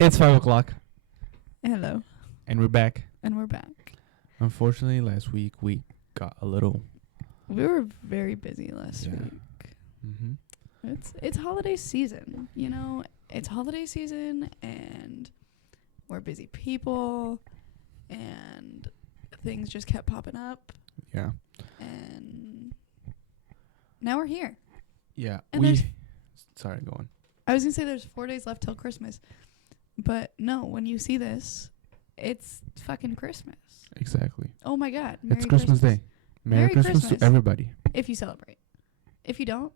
It's 5 o'clock, Hello. and we're back. And we're back. Unfortunately, last week we got a little. We were very busy last Yeah. week. Mm-hmm. It's holiday season, you know? It's holiday season and we're busy people and things just kept popping up Yeah. and now we're here. Yeah. And there's- Sorry, go on. I was going to say there's 4 days left till Christmas. But no, when you see this, it's fucking Christmas. Exactly. Oh my God. It's Christmas Day. Merry Christmas to everybody. If you celebrate. If you don't,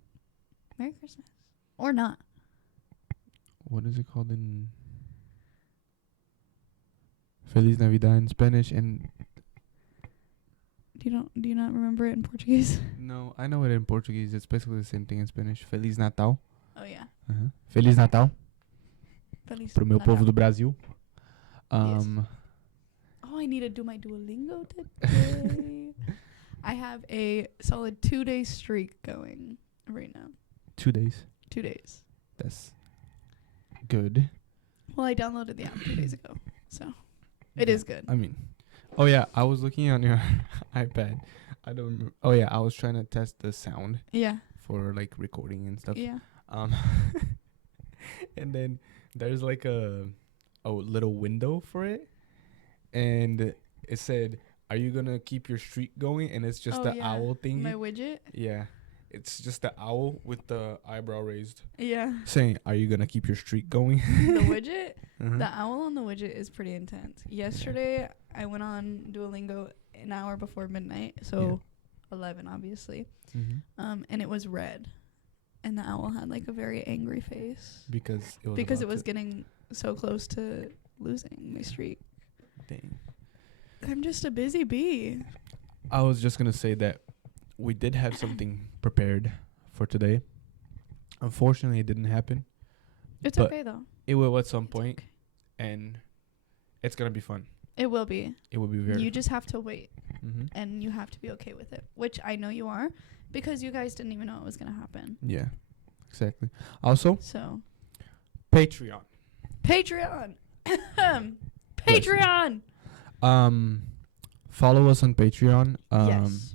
Merry Christmas. Or not. What is it called in Feliz Navidad in Spanish? And Do you not remember it in Portuguese? no, I know it in Portuguese. It's basically the same thing in Spanish. Feliz Natal. Oh yeah. Feliz Natal. Feliz Pro meu Natal. povo do Brasil. Yes. Oh, I need to do my Duolingo today. I have a solid 2-day streak going right now. 2 days. 2 days. That's good. Well, I downloaded the app 2 days ago, so it is good. I mean, oh yeah, I was looking on your iPad. I don't remember. Oh yeah, I was trying to test the sound Yeah. for like recording and stuff. Yeah. And then there's like a little window for it, and it said, "Are you gonna keep your streak going?" And it's just the owl thing. My widget. Yeah, it's just the owl with the eyebrow raised, Yeah. saying, "Are you gonna keep your streak going?" The widget. Uh-huh. The owl on the widget is pretty intense. Yesterday, I went on Duolingo an hour before midnight, so 11 obviously. Mm-hmm. And it was red, and the owl had like a very angry face Because it was getting so close to losing my streak. Dang. I'm just a busy bee. I was just gonna say that we did have something prepared for today. Unfortunately, it didn't happen. It's But okay though. It will at some It's point, okay. and it's gonna be fun. It will be. It will be very. You just have to wait, Mm-hmm. and you have to be okay with it, which I know you are, because you guys didn't even know it was gonna happen. Yeah, exactly. Also, So, Patreon. Patreon. Patreon. Follow us on Patreon. Yes.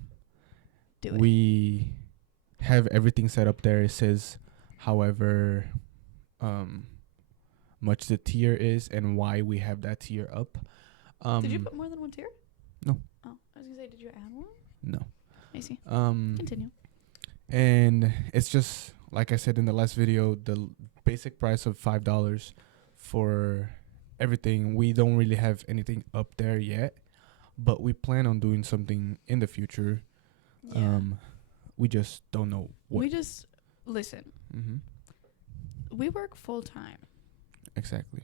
Do it. We have everything set up there. It says, however, much the tier is and why we have that tier up. Did you put more than one tier? No. Oh, I was gonna say, did you add one? No. I see. Mm. Continue. And it's just like I said in the last video, the basic price of $5 for everything. We don't really have anything up there yet, but we plan on doing something in the future. Yeah. We just don't know what. We just listen. Mm-hmm. We work full time. Exactly.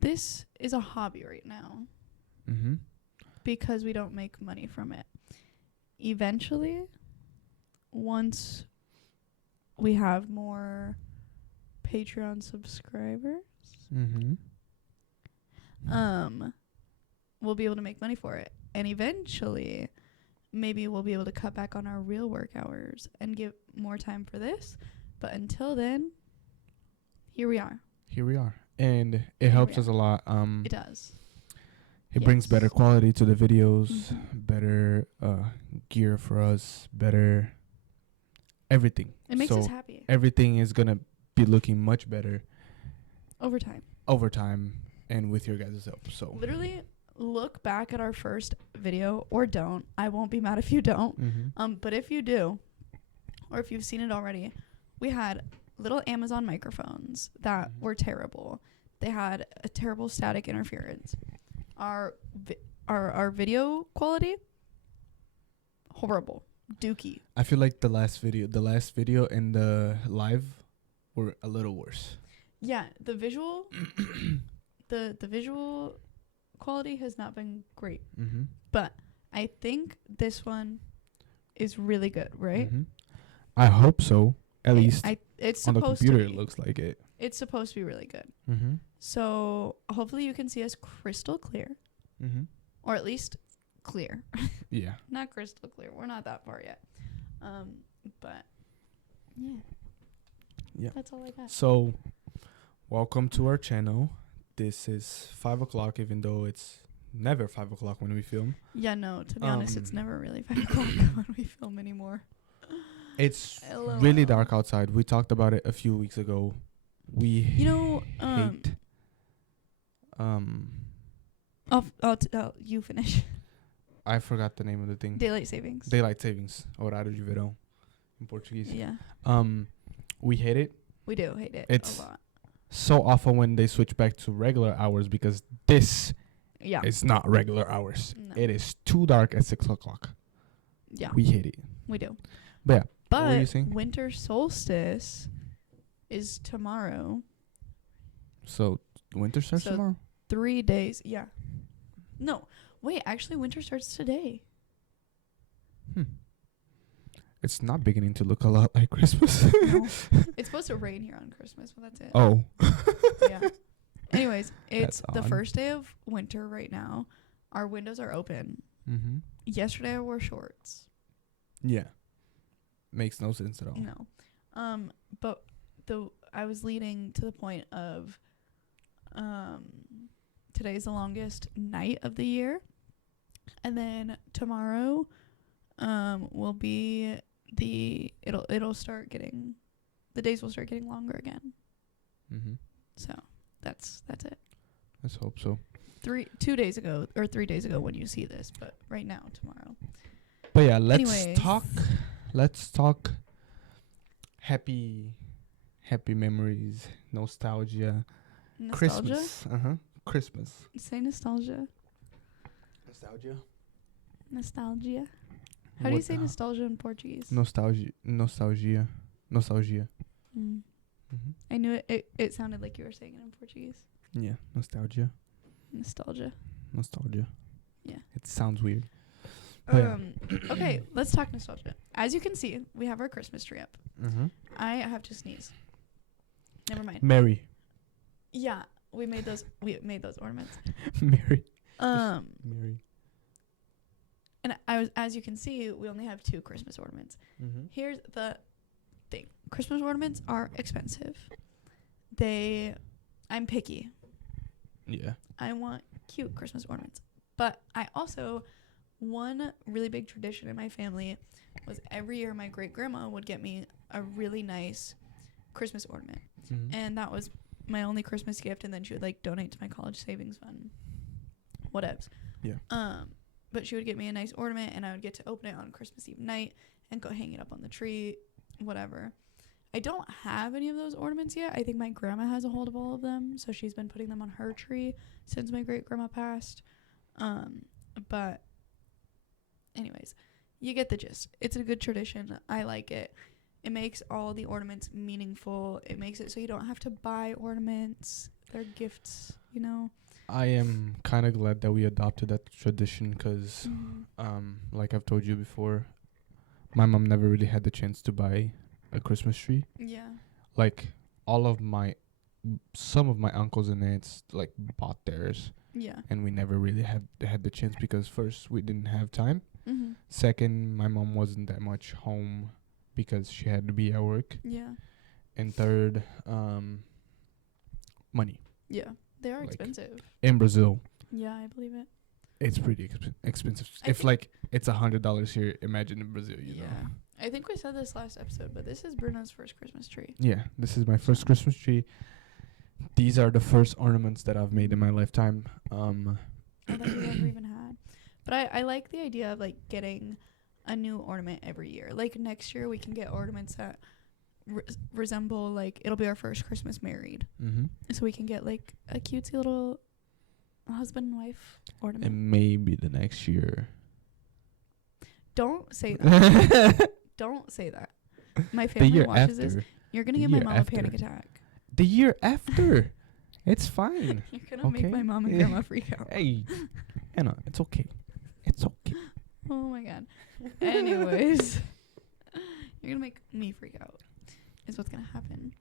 This is a hobby right now Mm-hmm. because we don't make money from it. Eventually, once we have more Patreon subscribers, Mm-hmm. we'll be able to make money for it. And eventually, maybe we'll be able to cut back on our real work hours and give more time for this. But until then, here we are. Here we are. And it helps we us a lot. It does. It brings better Yes. quality to the videos, Mhm. better gear for us, better everything. It makes So us happy everything is going to be looking much better over time. over time and with your guys' help. So Literally, look back at our first video, or don't. I won't be mad if you don't. mm-hmm. But if you do, or if you've seen it already, we had little Amazon microphones that were terrible. They had a terrible static interference. Our video quality, horrible, dookie. I feel like the last video and the live were a little worse. Yeah, the visual, the visual quality has not been great, Mm-hmm. but I think this one is really good, right? Mm-hmm. I hope so. At least It's on the supposed computer, to be. it looks like it. It's supposed to be really good. Mm-hmm. So hopefully you can see us crystal clear, Mm-hmm. or at least clear. Yeah. Not crystal clear. We're not that far yet. But yeah. Yeah. That's all I got. So, welcome to our channel. this is 5 o'clock, even though it's never 5 o'clock when we film. Yeah, no, to be honest, it's never really 5 o'clock when we film anymore. It's LOL. really dark outside. We talked about it a few weeks ago. We hate. You finish. I forgot the name of the thing. Daylight savings. Daylight savings. Horário de verão in Portuguese. Yeah, We hate it. we do hate it It's a lot. so awful when they switch back to regular hours because this Yeah. is not regular hours. No. It is too dark at 6 o'clock. Yeah, We hate it. we do. But yeah, what were you But saying? winter solstice is tomorrow. So winter starts So- tomorrow? 3 days. Yeah. No. Wait, actually winter starts today. It's not beginning to look a lot like Christmas. No. It's supposed to rain here on Christmas, but that's it. Oh. Yeah. Anyways, it's That's the odd. first day of winter right now. Our windows are open. Mm-hmm. Yesterday I wore shorts. Yeah. Makes no sense at all. No. But I was leading to the point of today's the longest night of the year. And then tomorrow will be the days will start getting longer again. Mm-hmm. So that's it. Let's hope so. 3 days ago when you see this, but right now, tomorrow. But yeah, let's Anyways. talk happy memories, nostalgia, Nostalgia? Christmas. Christmas. Say nostalgia. Nostalgia? Nostalgia. How do you say nostalgia in Portuguese? Nostalgia. Mm. Mm-hmm. I knew it sounded like you were saying it in Portuguese. Yeah, nostalgia. Nostalgia. Yeah. It sounds weird. Oh, yeah. Okay, let's talk nostalgia. As you can see, we have our Christmas tree up. Mm-hmm. I have to sneeze. Never mind. Mary. Yeah, we made those ornaments. Mary. And as you can see, we only have 2 Christmas ornaments. Mm-hmm. Here's the thing. Christmas ornaments are expensive. I'm picky. Yeah. I want cute Christmas ornaments. But I also, one really big tradition in my family was every year my great-grandma would get me a really nice Christmas ornament. Mm-hmm. And that was my only Christmas gift, and then she would donate to my college savings fund. Whatevs. Yeah. But she would get me a nice ornament, and I would get to open it on Christmas Eve night and go hang it up on the tree, whatever. I don't have any of those ornaments yet. I think my grandma has a hold of all of them, so she's been putting them on her tree since my great-grandma passed. But anyways, you get the gist. It's a good tradition. I like it. It makes all the ornaments meaningful. It makes it so you don't have to buy ornaments. They're gifts, I am kind of glad that we adopted that tradition because, like I've told you before, my mom never really had the chance to buy a Christmas tree. Yeah. Like, some of my uncles and aunts, like, bought theirs. Yeah. And we never really had the chance because, first, we didn't have time. Mm-hmm. Second, my mom wasn't that much home because she had to be at work. Yeah. And third, money. Yeah. They are Like, expensive. In Brazil, Yeah, I believe it. it's pretty expensive. I If, think- like, it's $100 here, imagine in Brazil, you know. I think we said this last episode, but this is Bruno's first Christmas tree. Yeah, this is my first Christmas tree. These are the first ornaments that I've made in my lifetime. That you've ever even had. But I like the idea of, like, getting a new ornament every year. Like, next year we can get ornaments that resemble, like, it'll be our first Christmas married. Mm-hmm. So we can get, like, a cutesy little husband and wife ornament. And maybe the next year. Don't say that. Don't say that. My The family year watches after. this. You're going to The give my year mom after. a panic attack. The year after. It's fine. You're going to Okay. make my mom and grandma freak out. Hey, Anna, it's okay. It's okay. Oh, my God. Anyways. You're going to make me freak out. Is what's going to happen.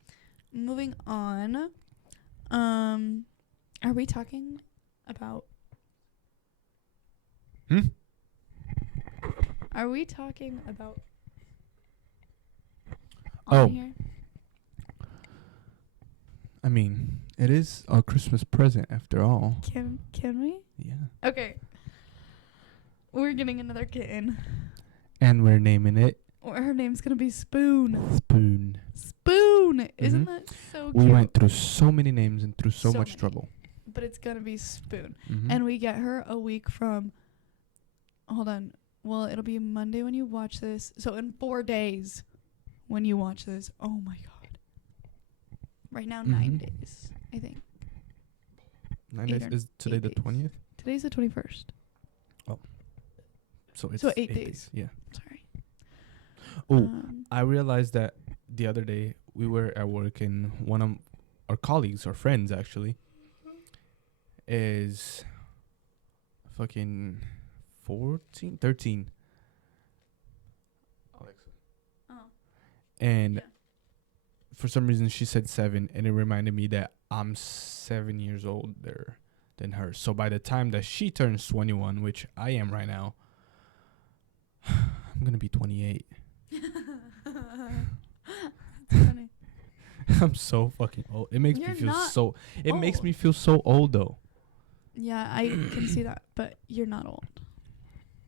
Moving on. Are we talking about... Are we talking about... Oh. on here? I mean, it is our Christmas present after all. Can we? Yeah. Okay. We're getting another kitten. And we're naming it Her name's gonna be Spoon. Spoon. Spoon. Isn't Mhm. that so We cute? went through so many names and through so much many. trouble. But it's gonna be Spoon. Mm-hmm. And we get her a week from. Hold on. Well, it'll be Monday when you watch this. So in 4 days, when you watch this. Oh my god. Right now, 9 days. I think 9 8 days. or Is today 8 the days. 20th? Today's the 21st. So it's So 8 days. Yeah. Sorry. Oh, I realized that the other day we were at work and one of our colleagues or friends actually is fucking 13. Alexa. Oh. And Yeah. for some reason she said 7 and it reminded me that I'm 7 years older than her. So by the time that she turns 21, which I am right now, I'm going to be 28. That's funny. I'm so fucking old. It makes You're me feel not so. It makes old. me feel so old though. Yeah, I can see that, but you're not old.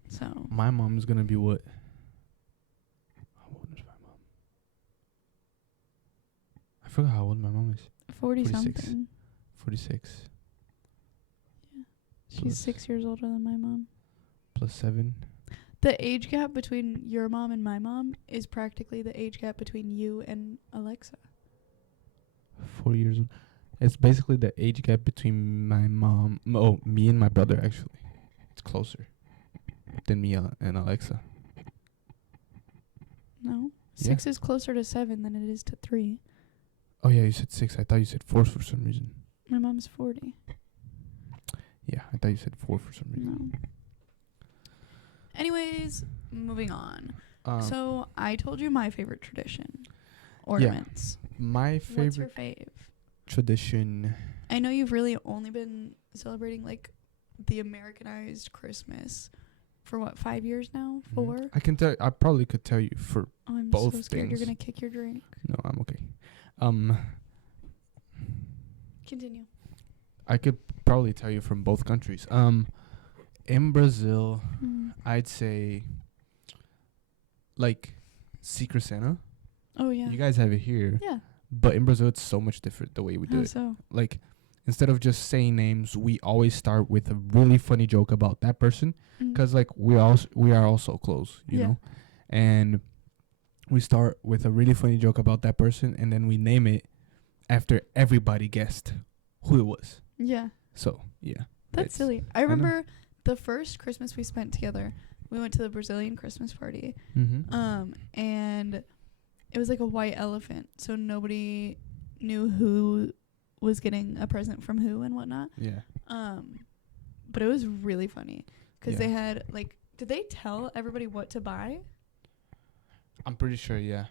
So My mom's gonna be what? How old is my mom? I forgot how old my mom is. 40 46. something. 46 She's Plus- 6 years older than my mom. plus 7. The age gap between your mom and my mom is practically the age gap between you and Alexa. 4 years old. It's basically the age gap between my mom. Me and my brother actually. It's closer than me and Alexa. No? Yeah. 6 is closer to 7 than it is to 3. Oh yeah, you said 6. I thought you said 4 for some reason. My mom's 40. Yeah, I thought you said 4 for some reason. No. Anyways, moving on. No. So I told you my favorite tradition. Ornaments. My What's your favorite fave? tradition. I know you've really only been celebrating like the Americanized Christmas for what, 5 years now? 4? I can tell. I probably could tell you for. Oh, I'm both so scared you're things. gonna kick your drink. No, I'm okay. Continue. I could probably tell you from both countries. In Brazil, I'd say like Secret Santa. Oh yeah. You guys have it here, Yeah. but in Brazil it's so much different the way we do How it. so? Like instead of just saying names, we always start with a really funny joke about that person, because like we are also close, you Yeah. know, and we start with a really funny joke about that person, and then we name it after everybody guessed who it was. Yeah. So yeah, That's It's- silly. I know. remember the first Christmas we spent together. We went to the Brazilian Christmas party. And it was like a white elephant, so nobody knew who was getting a present from who and whatnot. Yeah. But it was really funny because Yeah. they had like, did they tell everybody what to buy? I'm pretty sure, yeah.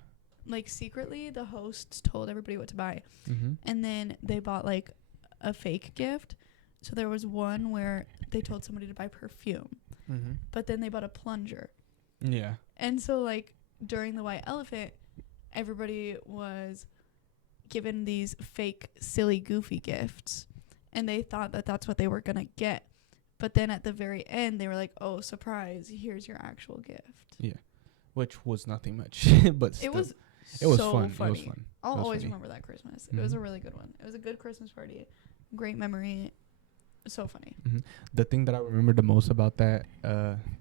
Like secretly, the hosts told everybody what to buy, Mm-hmm. and then they bought like a fake gift. So there was one where they told somebody to buy perfume, Mm-hmm. but then they bought a plunger. Yeah. And so like during the white elephant, everybody was given these fake, silly, goofy gifts, and they thought that that's what they were gonna get. But then at the very end, they were like, "Oh, surprise! Here's your actual gift." Yeah. Which was nothing much, but still, It was it was so fun. funny. It was fun. I'll It was always funny. remember that Christmas. It was a Mhm. really good one. It was a good Christmas party. Great memory. So funny. Mm-hmm. The thing that I remember the most about that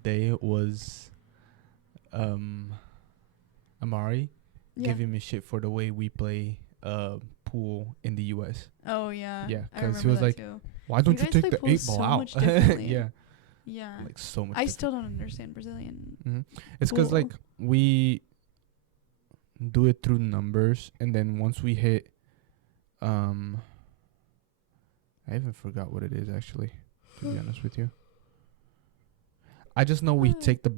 day was Amari Yeah. giving me shit for the way we play pool in the U.S. Oh yeah. Yeah, I 'cause remember he was that like, too. Why don't you guys take play the pool 8-ball so out? much differently. Yeah, Yeah. like so much. I still don't understand Brazilian. Mm-hmm. It's 'cause pool. like we do it through numbers, and then once we hit, I even forgot what it is actually. To be honest with you, I just know we take the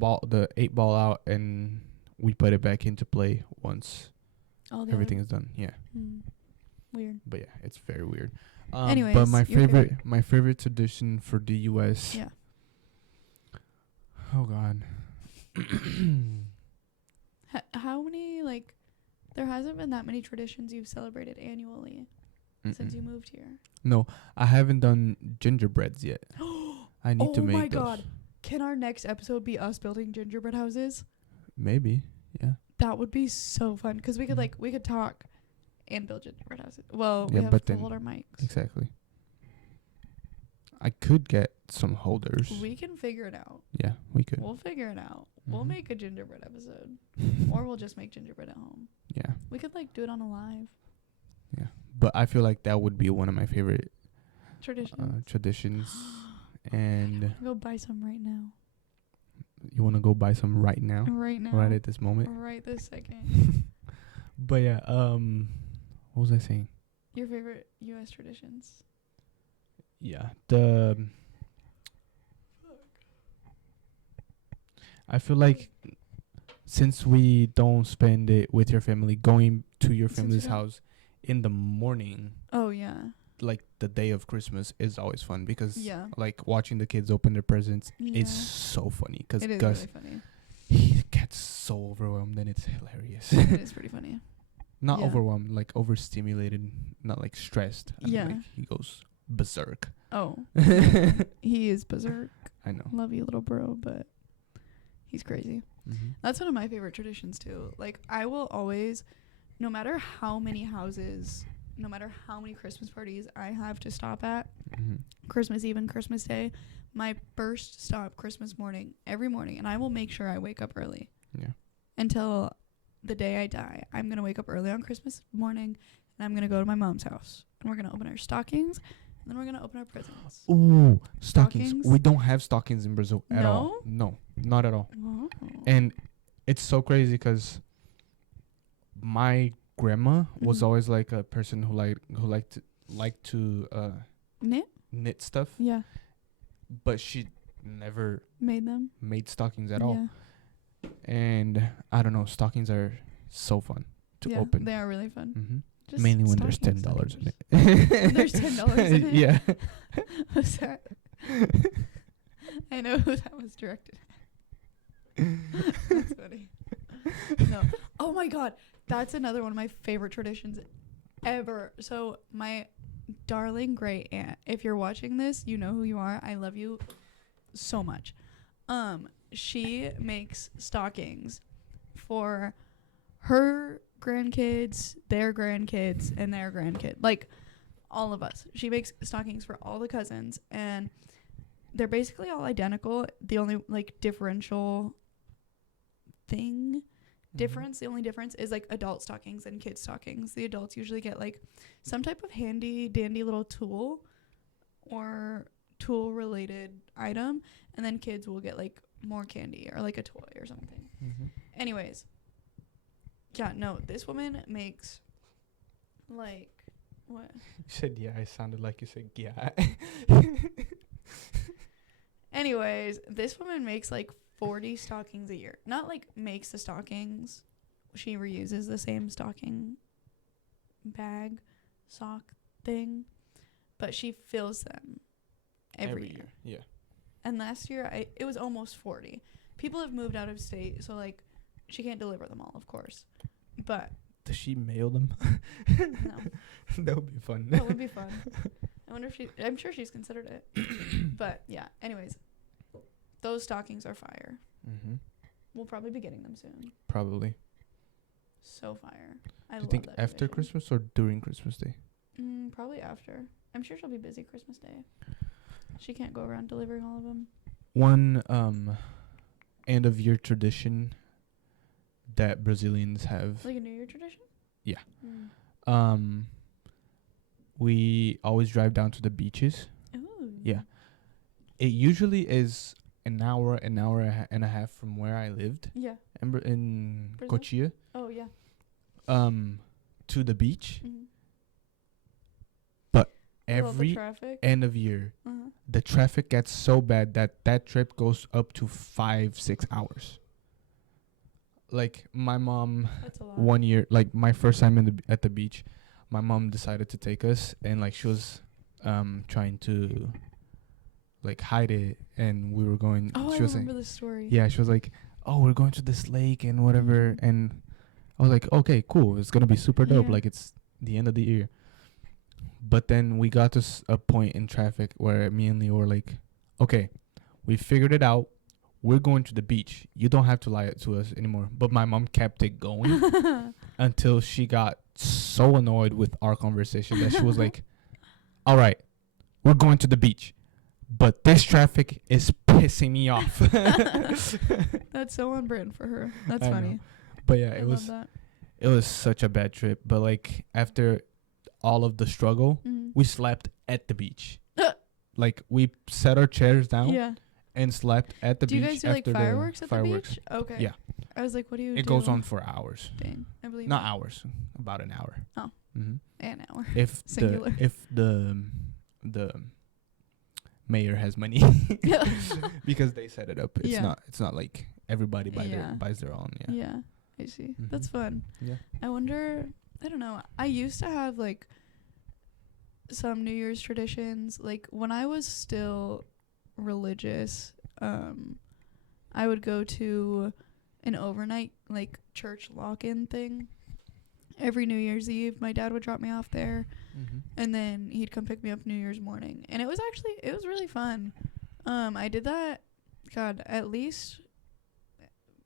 8-ball out, and we put it back into play once All the everything is done. Yeah, Weird. but yeah, it's very weird. Anyways, but my your my favorite tradition for the U.S. Yeah. Oh God. How many, like, there hasn't been that many traditions you've celebrated annually. since Mm-mm. you moved here? No, I haven't done gingerbreads yet. I need to Oh make my those. god. Can our next episode be us building gingerbread houses? Maybe. Yeah. That would be so fun because we could Mhm. we could talk and build gingerbread houses. Well, Yeah, we have but to then- hold our mics. Exactly. I could get some holders. We can figure it out. Yeah, we could. We'll figure it out. We'll Mhm. make a gingerbread episode, or we'll just make gingerbread at home. Yeah. We could do it on a live Yeah. But I feel like that would be one of my favorite tradition. traditions. And Go buy some right now. you want to go buy some right now? Right now. Right at this moment? Right this second. But yeah, what was I saying? Your favorite U.S. traditions? Yeah. I feel like since we don't spend it with your family, going to your Since we family's don't- house in the morning, Oh yeah. like the day of Christmas, is always fun because Yeah. like watching the kids open their presents Yeah. is so funny because It is Gus really funny. he gets so overwhelmed and it's hilarious. It is pretty funny. Not Yeah. overwhelmed, like overstimulated, not like stressed. And, Yeah. like, he goes berserk. Oh. He is berserk. I know. Love you, little bro, but he's crazy. Mm-hmm. That's one of my favorite traditions too. Like I will always, no matter how many houses, no matter how many Christmas parties I have to stop at, Mm-hmm. Christmas Eve and Christmas Day, my first stop Christmas morning, every morning, and I will make sure I wake up early Yeah. until the day I die. I'm going to wake up early on Christmas morning and I'm going to go to my mom's house and we're going to open our stockings and then we're going to open our presents. Ooh, stockings. Stockings? We don't have stockings in Brazil at all. No, not at all. Oh. And it's so crazy because my grandma was Mhm. always like a person who liked to Knit? knit stuff, Yeah. but she never Made them? made stockings at all. Yeah. And I don't know, stockings are so fun to Yeah, open. they are really fun. Mm-hmm. Just Mainly when there's stocking $10 in stuffers. it. When there's $10 in it? Yeah. What's that? I know who that was directed at. That's funny. No. Oh my god. That's another one of my favorite traditions ever. So my darling great aunt, if you're watching this, you know who you are. I love you so much. She makes stockings for her grandkids, their grandkids, and their grandkid. Like all of us. She makes stockings for all the cousins and they're basically all identical. The only differential thing difference, the only difference is adult stockings and kid stockings. The adults usually get some type of handy dandy little tool or tool related item, and then kids will get more candy or a toy or something. Mm-hmm. Anyways, yeah, no, this woman makes what? You said yeah. I sounded like you said yeah. Anyways, this woman makes 40 stockings a year. Not makes the stockings. She reuses the same stocking bag, sock thing, but she fills them every year. Yeah. And last year, it was almost 40. People have moved out of state, so she can't deliver them all, of course. But Does she mail them? no, That would be fun. that would be fun. I wonder if I'm sure she's considered it. But yeah, anyways, those stockings are fire. Mm-hmm. We'll probably be getting them soon. Probably. So fire. I Do you love think that after tradition. Christmas or during Christmas Day? Probably after. I'm sure she'll be busy Christmas Day. She can't go around delivering all of them. One end of year tradition that Brazilians have. Like a New Year tradition? Yeah. Mm. We always drive down to the beaches. Ooh. Yeah. It usually is an hour and a half from where I lived Yeah. in Brazil? Cotia. Oh, yeah. To the beach. Mm-hmm. Every traffic. end of year, Uh-huh. the traffic gets so bad that trip goes up to 5-6 hours. Like my mom, That's a lot. one year, like my first time at the beach, my mom decided to take us, and she was trying to hide it, and we were going. Oh, I she was remember this story. yeah, she was like, "Oh, we're going to this lake and whatever," and I was like, "Okay, cool. It's gonna be super dope. Yeah. It's the end of the year." But then we got to a point in traffic where me and Leo were like, okay, we figured it out. We're going to the beach. You don't have to lie to us anymore. But my mom kept it going until she got so annoyed with our conversation that she was like, all right, we're going to the beach. But this traffic is pissing me off. That's so on brand for her. That's I funny. know. But yeah, I love that. it was such a bad trip. But like after all of the struggle, we slept at the beach. Like we set our chairs down Yeah. and slept at the Do beach. you guys do like after fireworks at the fireworks. beach? Okay. Yeah. I was like, what do you do? It goes on for hours. Dang. I believe Not it. hours, about an hour. Oh. Mm-hmm. An hour. If Singular. the mayor has money, because they set it up. It's not like everybody buys their own. Yeah. Yeah. I see. Mm-hmm. That's fun. Yeah. I wonder, I don't know. I used to have like some New Year's traditions. Like when I was still religious, I would go to an overnight like church lock-in thing. Every New Year's Eve, my dad would drop me off there, and then he'd come pick me up New Year's morning. And it was really fun. I did that, God, at least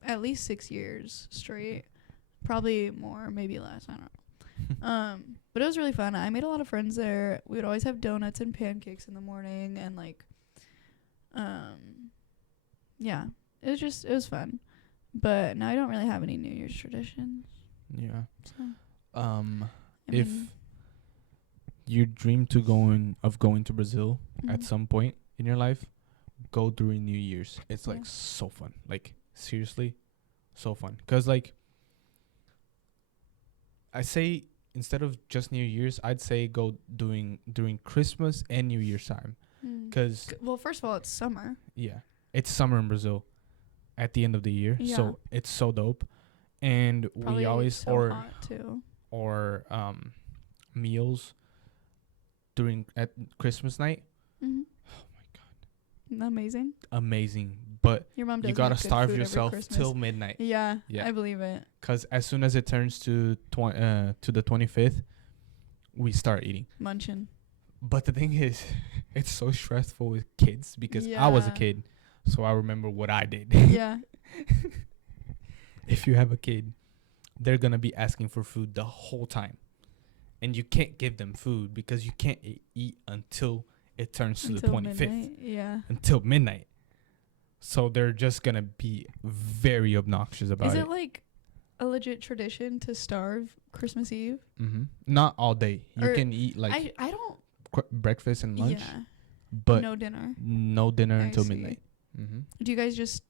6 years straight. Probably more, maybe less, I don't know. But it was really fun. I made a lot of friends there. We would always have donuts and pancakes in the morning, and like yeah, it was fun. But now I don't really have any New Year's traditions. Yeah. So, If you dream of going to Brazil at some point in your life, go during New Year's. It's like so fun. Like seriously, so fun. 'Cause like I say instead of just New Year's, I'd say go during Christmas and New Year's time. 'Cause well, first of all, it's summer. yeah, it's summer in Brazil at the end of the year, so it's so dope. And Probably we always so hot too. or meals at Christmas night. Mm-hmm. Oh my god, Amazing. But Your mom does. you gotta make good starve food every yourself Christmas. till midnight. Yeah, Yeah. I believe it. 'Cause as soon as it turns to the 25th, we start eating. Munchin'. But the thing is, it's so stressful with kids because I was a Yeah. kid, so I remember what I did. Yeah. If you have a kid, they're gonna be asking for food the whole time, and you can't give them food because you can't eat until it turns to the 25th. Midnight. Yeah. Until midnight. So they're just gonna be very obnoxious about it. Is it like a legit tradition to starve Christmas Eve? Not all day. You Or can eat like I don't. breakfast and lunch, Yeah. but No dinner. no dinner I until see. midnight. Do you guys just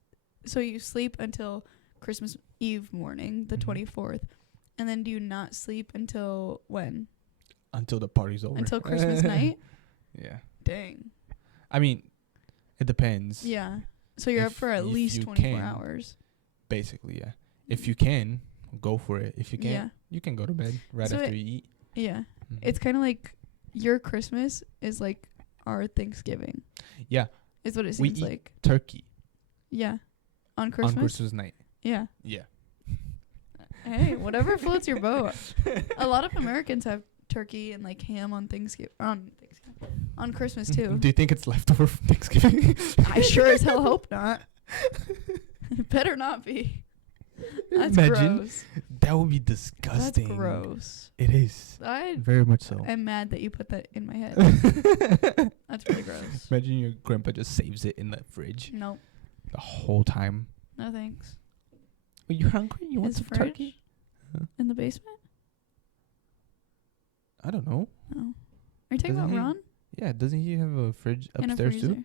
so you sleep until Christmas Eve morning, the 24th, and then do you not sleep until when? Until the party's over. Until Christmas night? Yeah. Dang. I mean, it depends. Yeah. So you're up If- for at if least you 24 can. hours. Basically, yeah. If you can, go for it. If you can't, Yeah. you can go to bed right So after you eat. Yeah. Mhm. It's kind of like your Christmas is like our Thanksgiving. Yeah. Is what it We seems eat like. turkey Yeah. On Christmas? on Christmas night. Yeah. Yeah. Hey, whatever floats your boat. A lot of Americans have turkey and like ham on Thanksgiving. On Christmas too. Do you think it's leftover from Thanksgiving? I sure as hell hope not. It better not be. That's Imagine. gross. That would be That's disgusting. gross. It is. I Very much so. am mad that you put that in my head. That's really gross. Imagine your grandpa just saves it in the fridge Nope. the whole time. No thanks. Are you hungry? You want His some fridge turkey? in the basement? I don't know. No. Are you talking Doesn't about he- Ron? Yeah, doesn't he have a fridge And a upstairs freezer. too?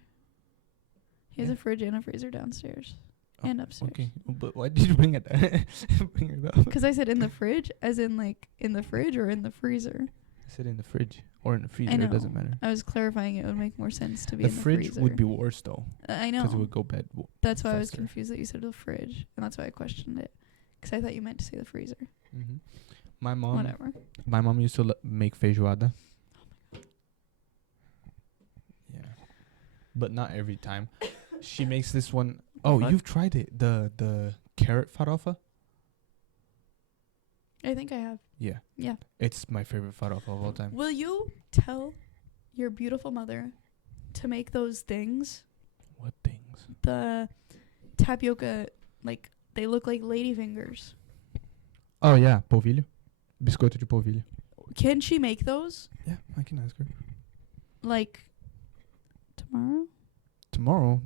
He has Yeah. a fridge and a freezer downstairs. Oh, And upstairs. Okay, but why did you bring it? Bring it up. Because I said in the fridge, as in like in the fridge or in the freezer. I said in the fridge or in the freezer. I know. It doesn't matter. I was clarifying it would make more sense to be The in the fridge freezer. would be worse though, I because it know. would go bad. That's why I was faster. confused that you said the fridge, and that's why I questioned it. Because I thought you meant to say the freezer. Mm-hmm. My mom. Whatever. My mom used to make feijoada. Yeah, but not every time. She makes this one. Oh, Fuck. you've tried it. The carrot farofa. I think I have. Yeah. Yeah. It's my favorite farofa of all time. Will you tell your beautiful mother to make those things? What things? The tapioca, like, they look like lady fingers. Oh, yeah. Polvilho. Biscoito de polvilho. Can she make those? Yeah, I can ask her. Like, tomorrow? Tomorrow?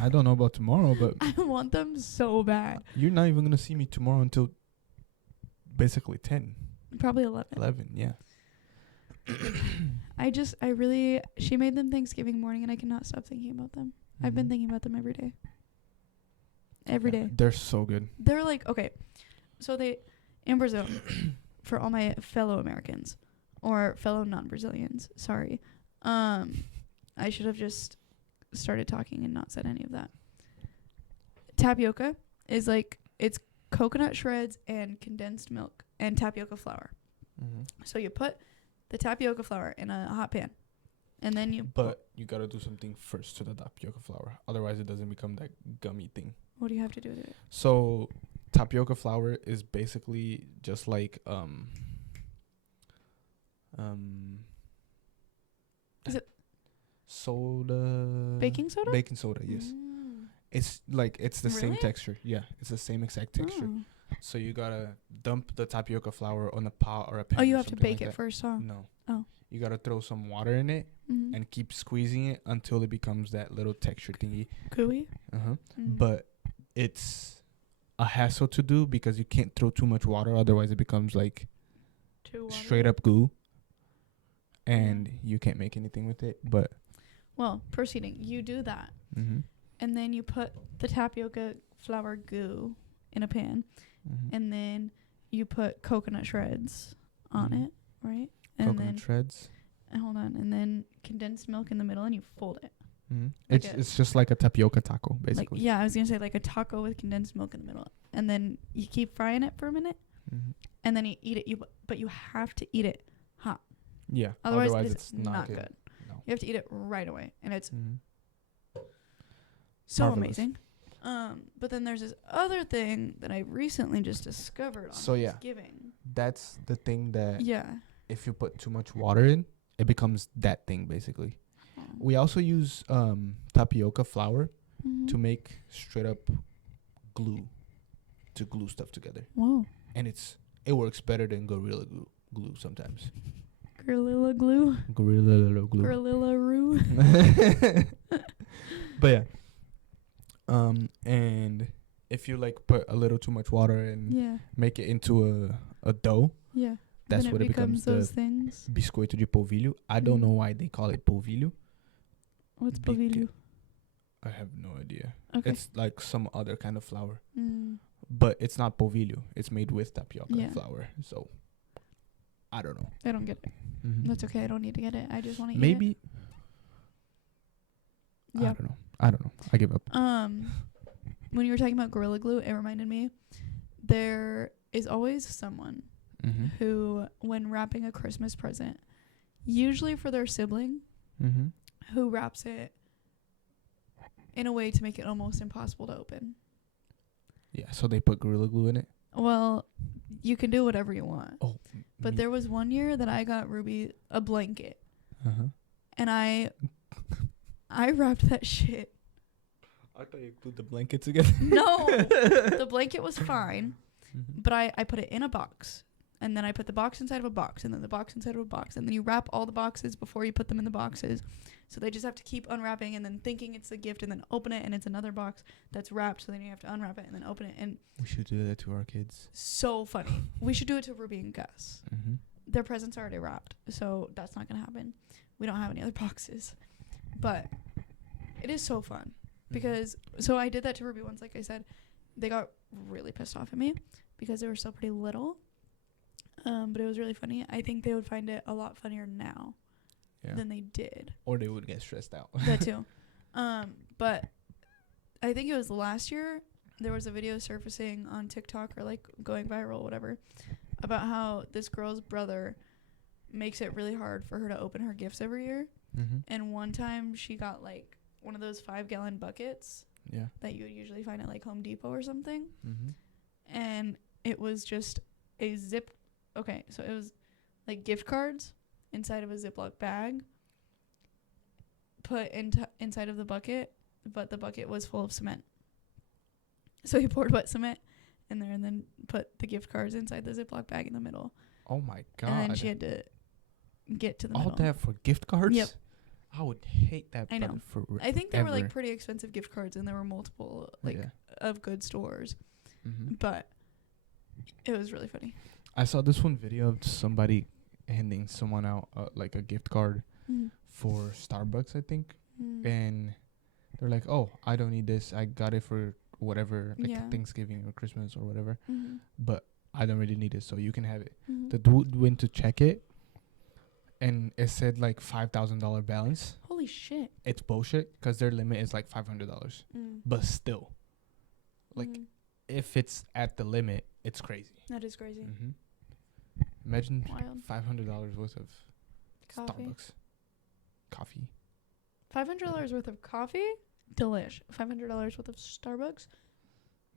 I don't know about tomorrow, but I want them so bad. you're not even going to see me tomorrow until basically 10. Probably 11. 11, yeah. She made them Thanksgiving morning, and I cannot stop thinking about them. I've been thinking about them every day. Every day. They're so good. They're like, okay, so in Brazil, for all my fellow Americans, or fellow non-Brazilians, sorry, I should have just started talking and not said any of that. Tapioca is like, it's coconut shreds and condensed milk and tapioca flour. So you put the tapioca flour in a hot pan, and then But you gotta do something first to the tapioca flour. Otherwise, it doesn't become that gummy thing. What do you have to do with it? So, tapioca flour is basically just like Is it soda? baking soda? Baking soda, yes. It's like it's the same Really? texture. Yeah, it's the same exact texture. Oh. So you gotta dump the tapioca flour on a pot or a pan. Oh, you or have to something bake like it that. first, huh? No. Oh. You gotta throw some water in it Mm-hmm. and keep squeezing it until it becomes that little texture thingy. Gooey? But it's a hassle to do because you can't throw too much water, otherwise it becomes like straight up goo, and you can't make anything with it. But well, proceeding, you do that, and then you put the tapioca flour goo in a pan, and then you put coconut shreds on it, right? And coconut then shreds. hold on, and then condensed milk in the middle, and you fold it. It's just like a tapioca taco, Like, basically. yeah, I was gonna say like a taco with condensed milk in the middle, and then you keep frying it for a minute, and then you eat it. But you have to eat it hot. Yeah. Otherwise it's not good. No. You have to eat it right away, and it's so Marvelous. amazing. But then there's this other thing that I recently just discovered on So, yeah. Thanksgiving. That's the thing that Yeah. if you put too much water in, it becomes that thing, basically. We also use tapioca flour to make straight up glue, to glue stuff together. Whoa. And it works better than Gorilla glue sometimes. Gorilla glue. Gorilla glue. Gorilla roo. But yeah. And if you like put a little too much water and Yeah. make it into a dough, Yeah. that's then what it becomes, those the things. biscoito de polvilho. I don't know why they call it polvilho. What's Bec- polvilho? I have no idea. Okay. It's like some other kind of flour. Mm. But it's not polvilho. It's made with tapioca Yeah. flour. So, I don't know. I don't get it. That's okay. I don't need to get it. I just want to eat Maybe. it. Yeah. I don't know. I give up. When you were talking about Gorilla Glue, it reminded me there is always someone who, when wrapping a Christmas present, usually for their sibling, who wraps it in a way to make it almost impossible to open. Yeah, so they put Gorilla Glue in it? Well, you can do whatever you want. Oh. But there was one year that I got Ruby a blanket. And I wrapped that shit. I thought you glued the blanket together. No. The blanket was fine. But I put it in a box. And then I put the box inside of a box. And then the box inside of a box. And then you wrap all the boxes before you put them in the boxes. So they just have to keep unwrapping and then thinking it's a gift and then open it. And it's another box that's wrapped. So then you have to unwrap it and then open it. And We should do that to our kids. so funny. We should do it to Ruby and Gus. Their presents are already wrapped. So that's not going to happen. We don't have any other boxes. But it is so fun. Because, so I did that to Ruby once, like I said. They got really pissed off at me because they were still pretty little. But it was really funny. I think they would find it a lot funnier now than they did. Or they would get stressed out. That too. But I think it was last year, there was a video surfacing on TikTok or like going viral or whatever about how this girl's brother makes it really hard for her to open her gifts every year. And one time she got like one of those 5-gallon buckets that you would usually find at like Home Depot or something. And it was just a zip. Okay, so it was like gift cards inside of a Ziploc bag, put inside of the bucket, but the bucket was full of cement. So he poured wet cement in there and then put the gift cards inside the Ziploc bag in the middle. Oh my god. And then she had to get to the all middle. that for gift cards? Yep. I would hate that. I know. For I think they were like ever. pretty expensive gift cards, and there were multiple of good stores. Mm-hmm. But it was really funny. I saw this one video of somebody handing someone out like a gift card for Starbucks, I think, and they're like, "Oh, I don't need this. I got it for whatever, like Thanksgiving or Christmas or whatever, but I don't really need it, so you can have it." The dude went to check it, and it said like $5,000 balance. Holy shit! It's bullshit because their limit is like $500, but still, like if it's at the limit, it's crazy. That is crazy. Imagine Wild. $500 worth of Coffee. Starbucks coffee. $500 worth of coffee? Delish. $500 worth of Starbucks?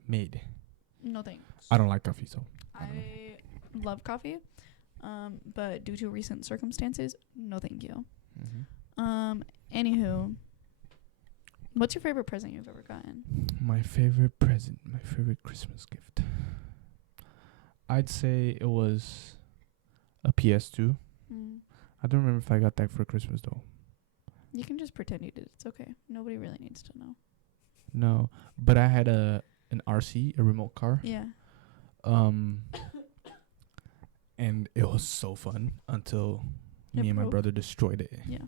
Mid. No thanks. I don't like coffee, so I love coffee, but due to recent circumstances, no thank you. Anywho, what's your favorite present you've ever gotten? My favorite present, my favorite Christmas gift. I'd say it was a PS2. I don't remember if I got that for Christmas though. You can just pretend you did. It's okay. Nobody really needs to know. No, but I had an RC, a remote car. Yeah. And it was so fun until It me and my broke. brother destroyed it. Yeah.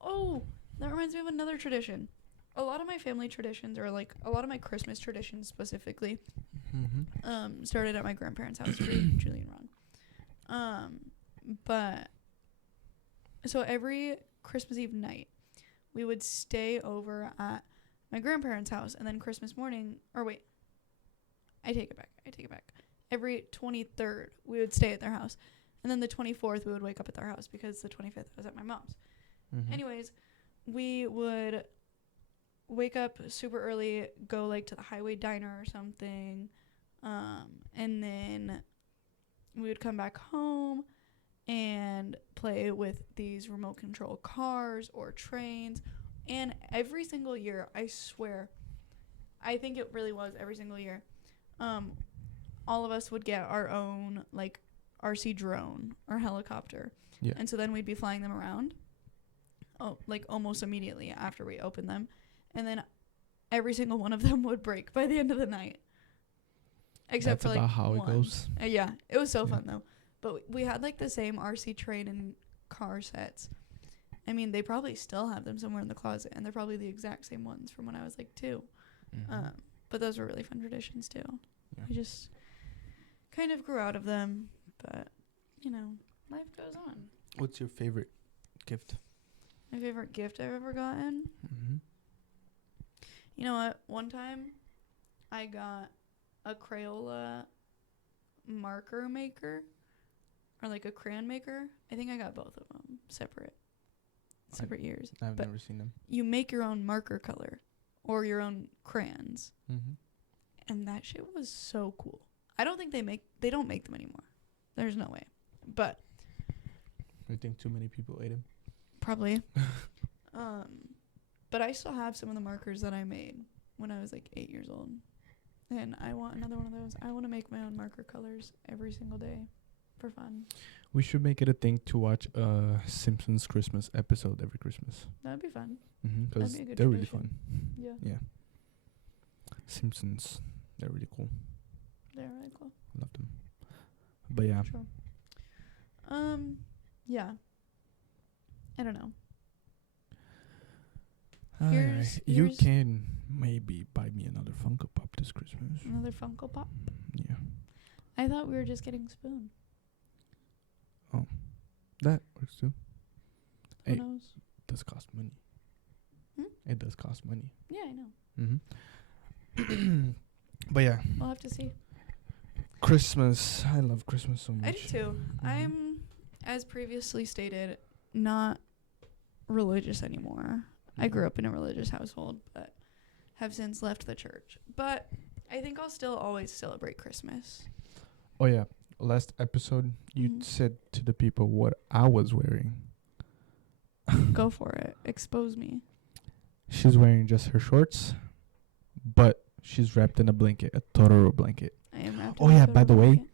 Oh, that reminds me of another tradition. A lot of my family traditions, or like a lot of my Christmas traditions specifically, started at my grandparents' house, Julie and Ron. But so every Christmas Eve night, we would stay over at my grandparents' house, and then Christmas morning, or wait, I take it back. Every 23rd, we would stay at their house, and then the 24th, we would wake up at their house because the 25th was at my mom's. Anyways, we would wake up super early, go like to the highway diner or something, and then we would come back home and play with these remote control cars or trains. And every single year, I swear, I think it really was every single year, all of us would get our own like RC drone or helicopter. Yeah. And so then we'd be flying them around, like almost immediately after we opened them. And then every single one of them would break by the end of the night. Except That's for like about how one. it goes. Yeah, it was so fun though. But we had like the same RC train and car sets. I mean, they probably still have them somewhere in the closet, and they're probably the exact same ones from when I was like 2. But those were really fun traditions too. Yeah. I just kind of grew out of them, but you know, life goes on. What's your favorite gift? My favorite gift I've ever gotten? You know what? One time I got a Crayola marker maker, or like a crayon maker. I think I got both of them separate years. I've But never seen them. you make your own marker color or your own crayons, and that shit was so cool. I don't think they don't make them anymore. There's no way. But I think too many people ate them. probably. But I still have some of the markers that I made when I was like 8 years old. And I want another one of those. I want to make my own marker colors every single day for fun. We should make it a thing to watch a Simpsons Christmas episode every Christmas. That'd be fun. Because That'd be a good they're really tradition. fun. Yeah. Yeah. Simpsons, they're really cool. They're really cool. I love them. But yeah. Sure. Yeah. I don't know. You can maybe buy me another Funko Pop this Christmas. Another Funko Pop. Yeah. I thought we were just getting Spoon. That works too. Who Hey. knows? It does cost money. Hmm? It does cost money. Yeah, I know. But yeah, We'll have to see. Christmas. I love Christmas so much. I do too. I'm, as previously stated, not religious anymore. I grew up in a religious household, but have since left the church. But I think I'll still always celebrate Christmas. Oh yeah, last episode, you Mhm. said to the people what I was wearing. Go for it. Expose me. She's wearing just her shorts, but she's wrapped in a blanket, a Totoro blanket. I am wrapped. Oh, in a yeah, photo by the way, blanket.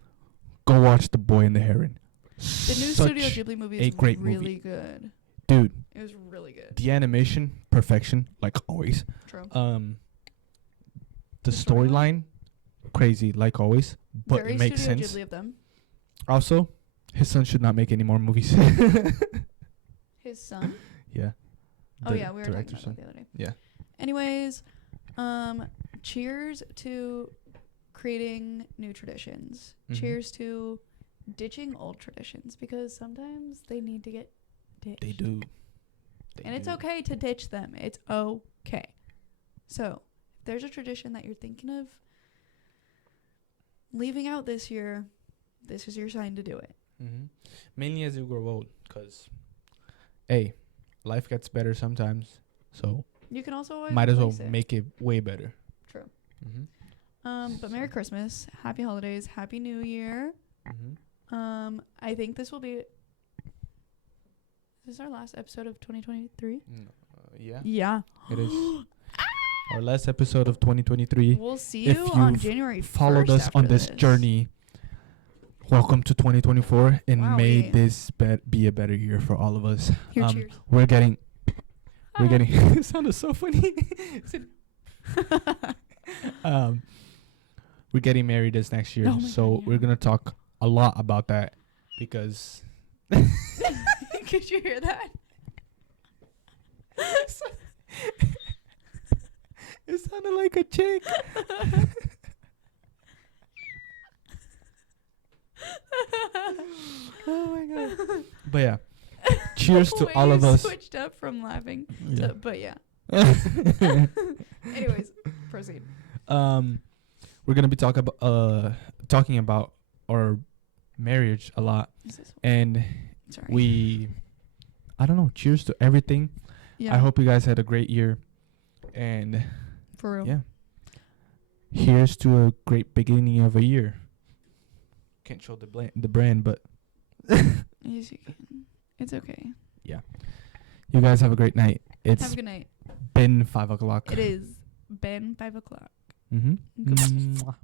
Go watch The Boy and the Heron. The new Such Studio Ghibli movie a is great really movie. good. Dude, It was really good. the animation, perfection, like always. True. The storyline, crazy, like always, but Very it makes Studio sense. Ghibli of them. Also, his son should not make any more movies. His son. Yeah. Oh The yeah, we were talking director's about son. that the other day. Yeah. Anyways, cheers to creating new traditions. Mhm. Cheers to ditching old traditions because sometimes they need to get ditched. They do. And it's okay to ditch them. It's okay. So, if there's a tradition that you're thinking of leaving out this year, this is your sign to do it. Mm-hmm. Mainly as you grow old, because, hey, life gets better sometimes. So You can also always might as well replace it. make it way better. True. Mm-hmm. But Merry Christmas, Happy Holidays, Happy New Year. Mm-hmm. I think this will be. Is this our last episode of 2023? Yeah, Yeah. it is. Our last episode of 2023. We'll see If you on you've January 1st. Followed us on this journey. Welcome to 2024, and Wow, may we- this be a better year for all of us. Here, cheers. We're getting. It sounded so funny. We're getting married this next year, Oh my so God, yeah. we're gonna talk a lot about that because Could you hear that? it sounded like a chick. Oh my god! But yeah, cheers to Way all of you us. Switched up from laughing, Yeah. to, but yeah. Anyways, proceed. We're gonna be talking about our marriage a lot, Is this- and Sorry. I don't know. Cheers to everything. Yeah. I hope you guys had a great year, and For real. yeah, here's to a great beginning of a year. Can't show the brand, but Yes, you can. It's okay. you guys have a great night. Have It's a good night. been 5 o'clock. It is been 5 o'clock. Mm-hmm. Goodbye. Mwah.